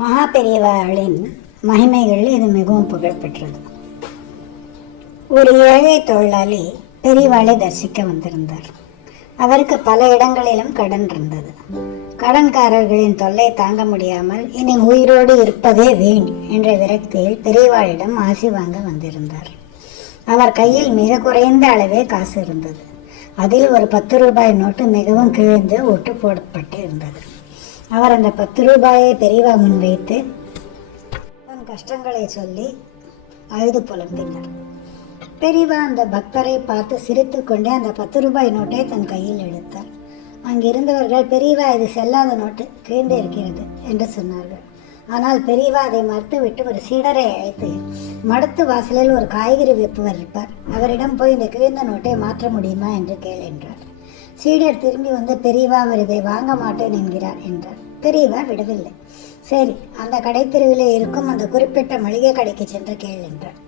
மகா பெரியவாளின் மகிமைகள் இது மிகவும் புகழ்பெற்றது. ஒரு ஏழை தொழிலாளி பெரியவாளை தரிசிக்க வந்திருந்தார். அவருக்கு பல இடங்களிலும் கடன் இருந்தது. கடன்காரர்களின் தொல்லை தாங்க முடியாமல் இனி உயிரோடு இருப்பதே வீண் என்ற விரக்தியில் பெரியவாளிடம் ஆசி வாங்க வந்திருந்தார். அவர் கையில் மிக குறைந்த அளவே காசு இருந்தது. அதில் ஒரு 10 ரூபாய் நோட்டு மிகவும் கிழிந்து ஒட்டு போடப்பட்டு இருந்தது. அவர் அந்த 10 ரூபாயை பெரியவா முன் வைத்து தன் கஷ்டங்களை சொல்லி அழுது புலம்பினார். பெரியவா அந்த பக்தரை பார்த்து சிரித்து கொண்டே அந்த 10 ரூபாய் நோட்டை தன் கையில் எடுத்தார். அங்கிருந்தவர்கள், பெரியவா, இது செல்லாத நோட்டு, கிழிந்து இருக்கிறது என்று சொன்னார்கள். ஆனால் பெரியவா அதை மறுத்துவிட்டு ஒரு சீடரை அழைத்து, மடத்து வாசலில் ஒரு காய்கறி விற்பவர் இருப்பார், அவரிடம் போய் இந்த கிழிந்த நோட்டை மாற்ற முடியுமா என்று கேள் என்றார். சீடர் திரும்பி வந்து, பெரியவா, அவர் இதை வாங்க மாட்டேன் என்கிறார் என்றார். பெரியவா விடவில்லை. சரி, அந்த கடைத்தெருவிலே இருக்கும் அந்த குறிப்பிட்ட மளிகை கடைக்கு சென்று கேள் என்றார்.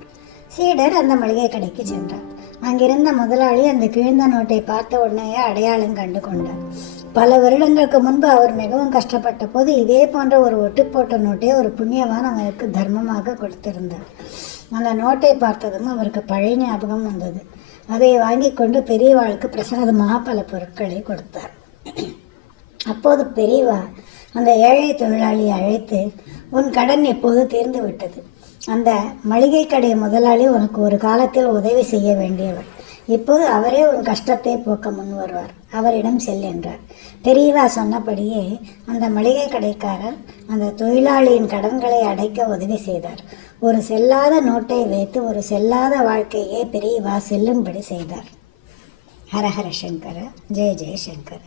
சீடர் அந்த மளிகை கடைக்கு சென்றார். அங்கிருந்த முதலாளி அந்த கிழிந்த நோட்டை பார்த்த உடனேயே அடையாளம் கண்டு கொண்டார். பல வருடங்களுக்கு முன்பு அவர் மிகவும் கஷ்டப்பட்ட போது இதே போன்ற ஒரு ஒட்டு போட்ட நோட்டை ஒரு புண்ணியவான் அவருக்கு தர்மமாக கொடுத்திருந்தார். அந்த நோட்டை பார்த்ததும் அவருக்கு பழைய ஞாபகம் வந்தது. அதை வாங்கி கொண்டு பெரியவாளுக்கு பிரசாதமாக பல பொருட்களை கொடுத்தார். அப்போது பெரியவா அந்த ஏழை தொழிலாளியை அழைத்து, உன் கடன் எப்போது தீர்ந்து விட்டது. அந்த மளிகை கடை முதலாளி உனக்கு ஒரு காலத்தில் உதவி செய்ய வேண்டியவர். இப்போது அவரே உன் கஷ்டத்தை போக்க முன் வருவார். அவரிடம் செல் என்றார். பெரியவா சொன்னபடியே அந்த மளிகை கடைக்காரர் அந்த தொழிலாளியின் கடன்களை அடைக்க உதவி செய்தார். ஒரு செல்லாத நோட்டை வைத்து ஒரு செல்லாத வாழ்க்கையை பெரியவா செல்லும்படி செய்தார். ஹரஹர சங்கர, ஜெய ஜெய சங்கர.